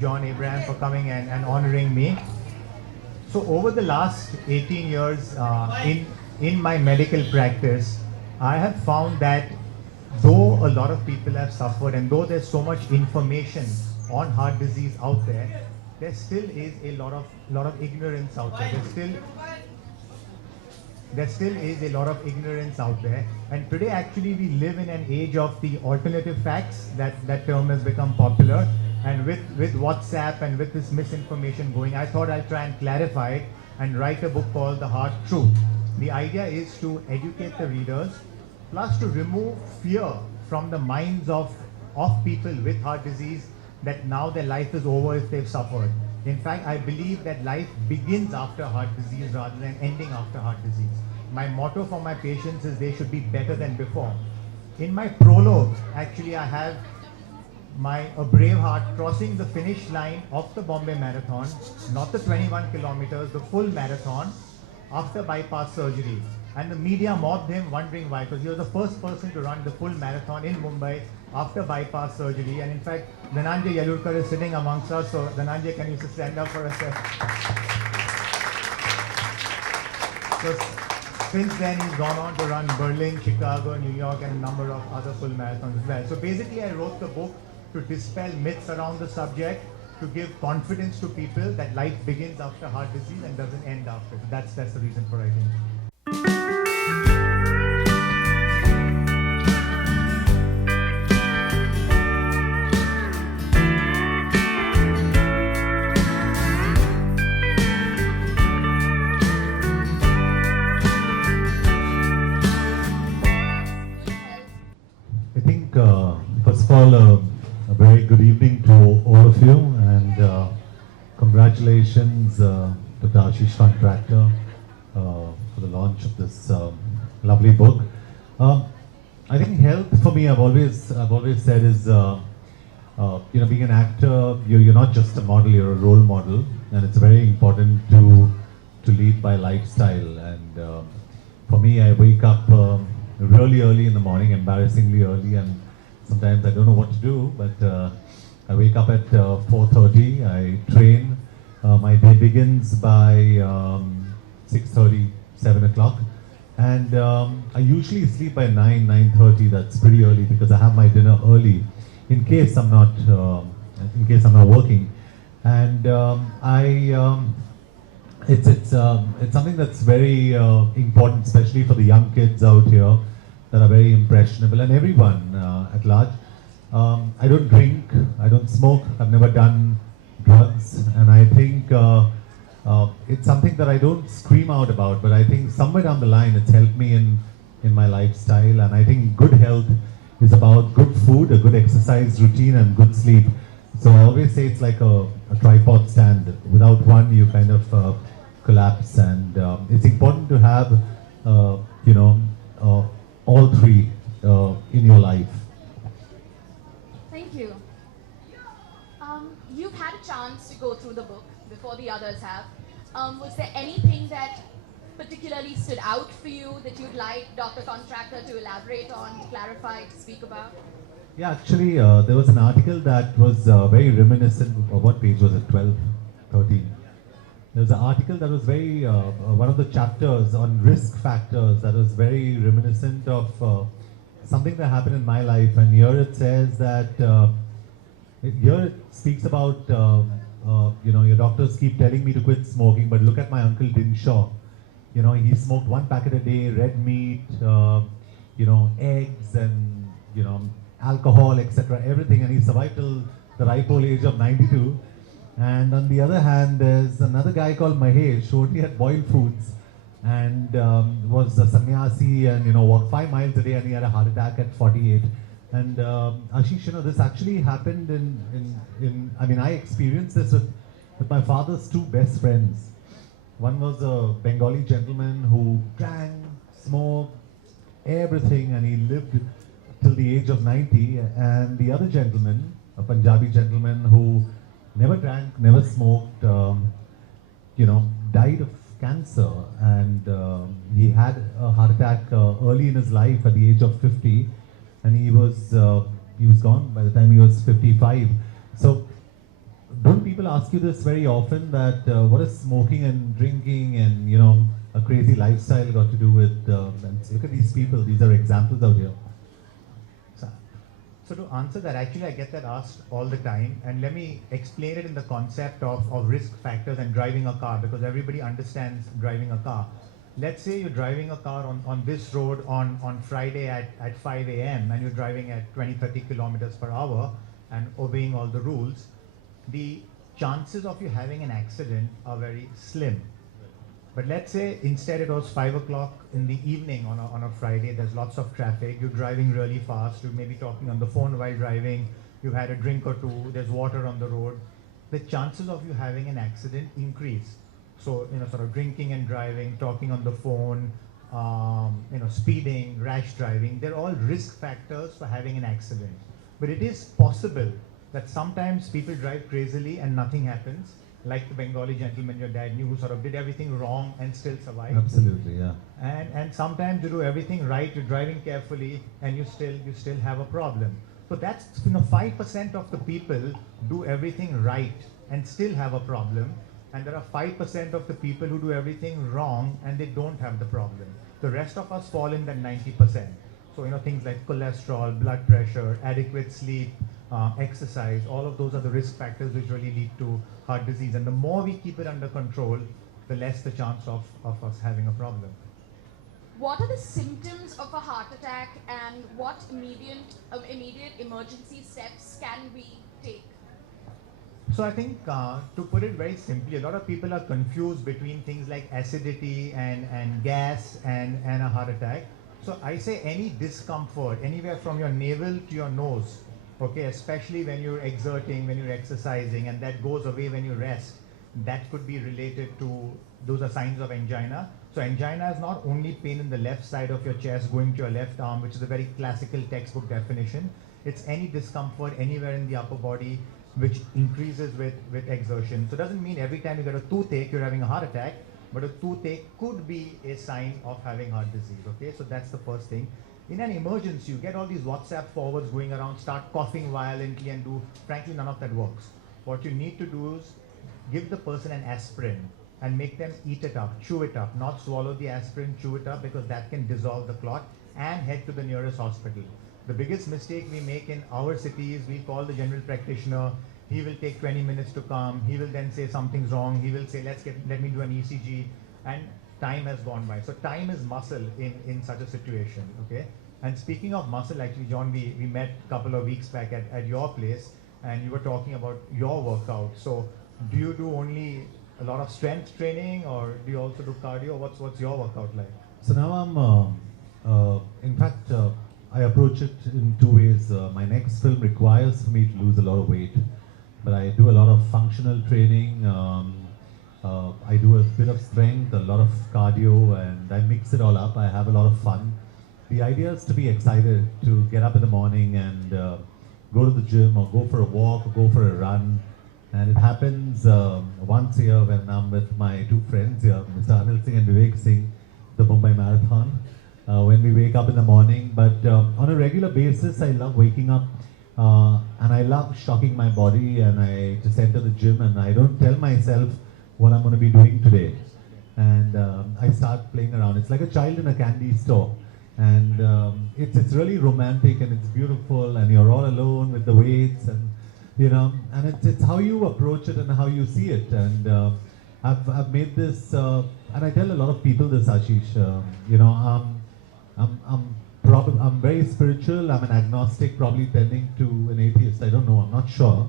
John Abraham for coming and honoring me. So over the last 18 years in my medical practice, I have found that though a lot of people have suffered and though there's so much information on heart disease out there still is a lot of ignorance out there. There still is a lot of ignorance out there. And today actually we live in an age of the alternative facts, that term has become popular. And with WhatsApp and with this misinformation going, I thought I'll try and clarify it and write a book called The Heart Truth. The idea is to educate the readers, plus to remove fear from the minds of people with heart disease that now their life is over if they've suffered. In fact, I believe that life begins after heart disease rather than ending after heart disease. My motto for my patients is they should be better than before. In my prologue, actually, I have a brave heart crossing the finish line of the Bombay Marathon, not the 21 kilometers, the full marathon, after bypass surgery. And the media mobbed him, wondering why, because he was the first person to run the full marathon in Mumbai after bypass surgery. And in fact, Dhananjay Yalurkar is sitting amongst us, so Dhananjay, can you just stand up for a sec? So since then, he's gone on to run Berlin, Chicago, New York, and a number of other full marathons as well. So basically, I wrote the book to dispel myths around the subject, to give confidence to people that life begins after heart disease and doesn't end after. So that's the reason for writing. I think, first of all, a very good evening to all of you, and congratulations to Aashish Contractor for the launch of this lovely book. I think health for me, I've always said is, being an actor, you're not just a model, you're a role model, and it's very important to lead by lifestyle. And for me, I wake up really early in the morning, embarrassingly early, and sometimes I don't know what to do, but I wake up at 4:30, I train, my day begins by 6:30, 7 o'clock, and I usually sleep by 9:30, that's pretty early because I have my dinner early in case I'm not working. And it's something that's very important, especially for the young kids out here that are very impressionable, and everyone at large. I don't drink, I don't smoke, I've never done drugs, and I think it's something that I don't scream out about, but I think somewhere down the line it's helped me in my lifestyle. And I think good health is about good food, a good exercise routine, and good sleep. So I always say it's like a tripod stand. Without one, you kind of collapse, and it's important to have all three in your life. Thank you. You've had a chance to go through the book before the others have. Was there anything that particularly stood out for you that you'd like Dr. Contractor to elaborate on, to clarify, to speak about? Yeah, actually, there was an article that was very reminiscent of what page was it, 12, 13? There was an article that was very, one of the chapters on risk factors that was very reminiscent of something that happened in my life. And here it says that, here it speaks about, your doctors keep telling me to quit smoking, but look at my uncle Dinshaw. He smoked 1 packet a day, red meat, eggs and, alcohol, etc., everything. And he survived till the ripe old age of 92. And on the other hand, there's another guy called Mahesh who only had boiled foods and was a sannyasi and walked 5 miles a day, and he had a heart attack at 48. And Aashish, this actually happened I experienced this with my father's 2 best friends. One was a Bengali gentleman who drank, smoked, everything, and he lived till the age of 90. And the other gentleman, a Punjabi gentleman who never drank, never smoked, died of cancer, and he had a heart attack early in his life at the age of 50, and he was gone by the time he was 55. So don't people ask you this very often, that what is smoking and drinking and a crazy lifestyle got to do with? And look at these people; these are examples out here. So to answer that, actually I get that asked all the time, and let me explain it in the concept of risk factors and driving a car, because everybody understands driving a car. Let's say you're driving a car on this road on Friday at 5 a.m. and you're driving at 20-30 kilometers per hour and obeying all the rules. The chances of you having an accident are very slim. But let's say instead it was 5 o'clock in the evening on a Friday, there's lots of traffic, you're driving really fast, you may be talking on the phone while driving, you've had a drink or two, there's water on the road, the chances of you having an accident increase. So, sort of drinking and driving, talking on the phone, speeding, rash driving, they're all risk factors for having an accident. But it is possible that sometimes people drive crazily and nothing happens, like the Bengali gentleman your dad knew, who sort of did everything wrong and still survived. Absolutely, yeah. And sometimes you do everything right, you're driving carefully, and you still have a problem. So that's 5% of the people do everything right and still have a problem, and there are 5% of the people who do everything wrong and they don't have the problem. The rest of us fall in that 90%. So things like cholesterol, blood pressure, adequate sleep, exercise, all of those are the risk factors which really lead to heart disease. And the more we keep it under control, the less the chance of us having a problem. What are the symptoms of a heart attack, and what immediate emergency steps can we take? So I think to put it very simply, a lot of people are confused between things like acidity and gas and a heart attack. So I say any discomfort, anywhere from your navel to your nose, okay, especially when you're exerting, when you're exercising, and that goes away when you rest, that could be related to, those are signs of angina. So angina is not only pain in the left side of your chest going to your left arm, which is a very classical textbook definition. It's any discomfort anywhere in the upper body which increases with exertion. So it doesn't mean every time you get a toothache, you're having a heart attack, but a toothache could be a sign of having heart disease, okay? So that's the first thing. In an emergency, you get all these WhatsApp forwards going around, start coughing violently and frankly, none of that works. What you need to do is give the person an aspirin and make them eat it up, chew it up, not swallow the aspirin, chew it up, because that can dissolve the clot, and head to the nearest hospital. The biggest mistake we make in our city is we call the general practitioner, he will take 20 minutes to come, he will then say something's wrong, he will say let me do an ECG, and time has gone by. So time is muscle in such a situation, okay? And speaking of muscle, actually John, we met a couple of weeks back at your place, and you were talking about your workout. So do you do only a lot of strength training, or do you also do cardio? What's your workout like? So now in fact, I approach it in two ways. My next film requires for me to lose a lot of weight, but I do a lot of functional training. I do a bit of strength, a lot of cardio, and I mix it all up. I have a lot of fun. The idea is to be excited, to get up in the morning and go to the gym or go for a walk or go for a run. And it happens once a year when I'm with my two friends here, Mr. Anil Singh and Vivek Singh, the Mumbai Marathon. When we wake up in the morning, but on a regular basis, I love waking up and I love shocking my body, and I just enter the gym and I don't tell myself what I'm going to be doing today, and I start playing around. It's like a child in a candy store, and it's really romantic and it's beautiful, and you're all alone with the weights, and and it's how you approach it and how you see it. And I've made this, and I tell a lot of people this, Aashish. I'm very spiritual. I'm an agnostic, probably tending to an atheist. I don't know. I'm not sure.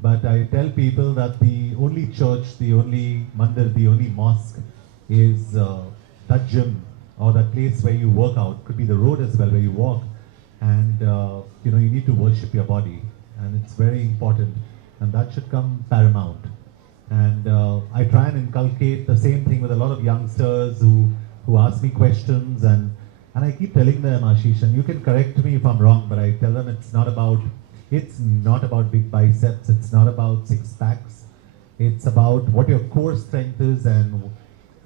But I tell people that the only church, the only mandir, the only mosque is that gym or that place where you work out. Could be the road as well where you walk. And you need to worship your body, and it's very important. And that should come paramount. And I try and inculcate the same thing with a lot of youngsters who ask me questions, and I keep telling them, Aashish, and you can correct me if I'm wrong, but I tell them it's not about big biceps, it's not about six packs, it's about what your core strength is and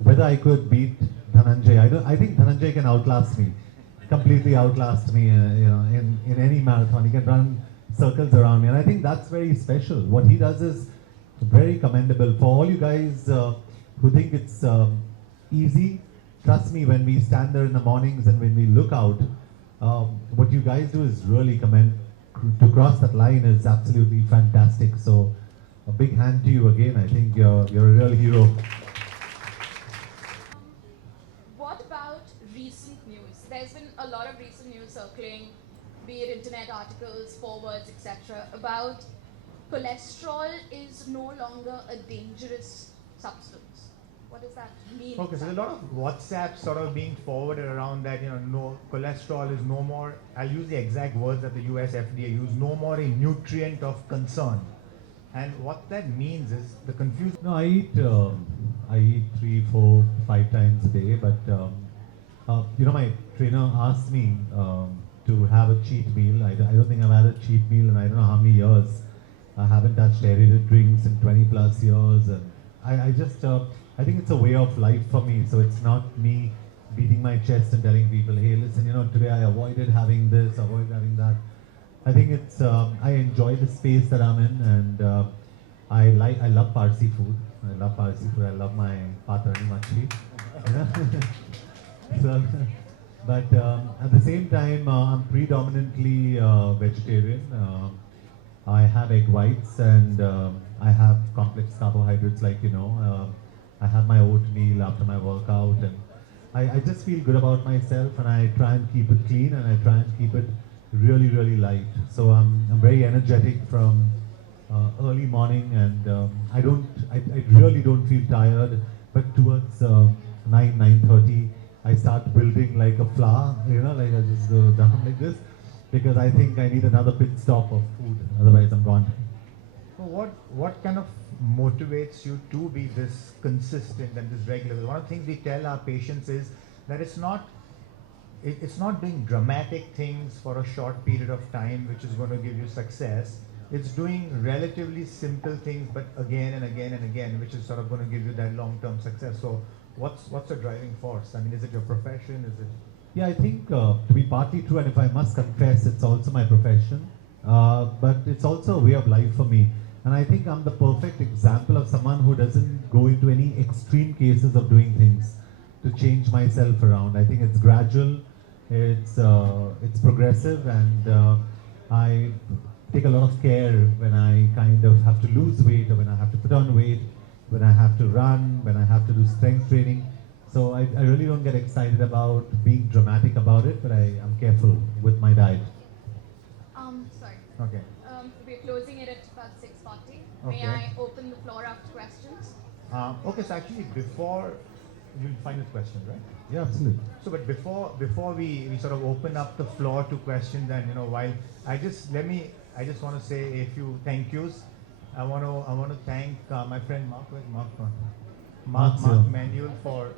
whether I could beat Dhananjay. I think Dhananjay can outlast me, completely outlast me, in any marathon. He can run circles around me, and I think that's very special. What he does is very commendable. For all you guys who think it's easy, trust me, when we stand there in the mornings and when we look out, what you guys do is really commend. To cross that line is absolutely fantastic. So a big hand to you again. I think you're a real hero. What about recent news? There's been a lot of recent news circling, be it internet articles, forwards, etc., about cholesterol is no longer a dangerous substance. What does that mean? Okay, so there's a lot of WhatsApp sort of being forwarded around that, no, cholesterol is no more, I'll use the exact words that the US FDA used, no more a nutrient of concern. And what that means is the confusion. No, I eat 3, 4, 5 times a day, but my trainer asked me to have a cheat meal. I don't think I've had a cheat meal in I don't know how many years. I haven't touched aerated drinks in 20 plus years, and I think it's a way of life for me. So it's not me beating my chest and telling people, hey, listen, today I avoided having this, avoided having that. I think it's I enjoy the space that I'm in, and I love Parsi food. I love Parsi food. I love my patrani machi. So, but at the same time, I'm predominantly vegetarian. I have egg whites, and I have complex carbohydrates, I have my oatmeal after my workout, and I just feel good about myself, and I try and keep it clean, and I try and keep it really, really light. So I'm very energetic from early morning, and I really don't feel tired, but towards 9:30, I start building like a flower, like I just go down like this, because I think I need another pit stop of food, otherwise I'm gone. So what kind of motivates you to be this consistent and this regular? One of the things we tell our patients is that it's not doing dramatic things for a short period of time which is going to give you success. It's doing relatively simple things, but again and again and again, which is sort of going to give you that long-term success. So what's the driving force? I mean, is it your profession? Is it? Yeah, I think to be partly true, and if I must confess, it's also my profession, but it's also a way of life for me. And I think I'm the perfect example of someone who doesn't go into any extreme cases of doing things to change myself around. I think it's gradual, it's progressive, and I take a lot of care when I kind of have to lose weight, or when I have to put on weight, when I have to run, when I have to do strength training. So I really don't get excited about being dramatic about it, but I'm careful with my diet. Sorry. Okay. We're closing it at about 6:40. Okay. May I open the floor up to questions? Okay, so actually before, you'll find this question, right? Yeah, absolutely. So, but before we sort of open up the floor to questions, and while I just want to say a few thank yous. I want to thank my friend Mark. Where's Mark from? Mark Manuel for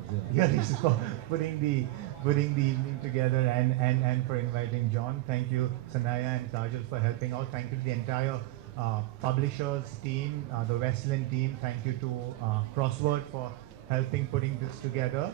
for putting the evening together, and for inviting John. Thank you, Sanaya and Kajal, for helping out. Thank you to the entire publishers team, the Westland team. Thank you to Crossword for helping putting this together.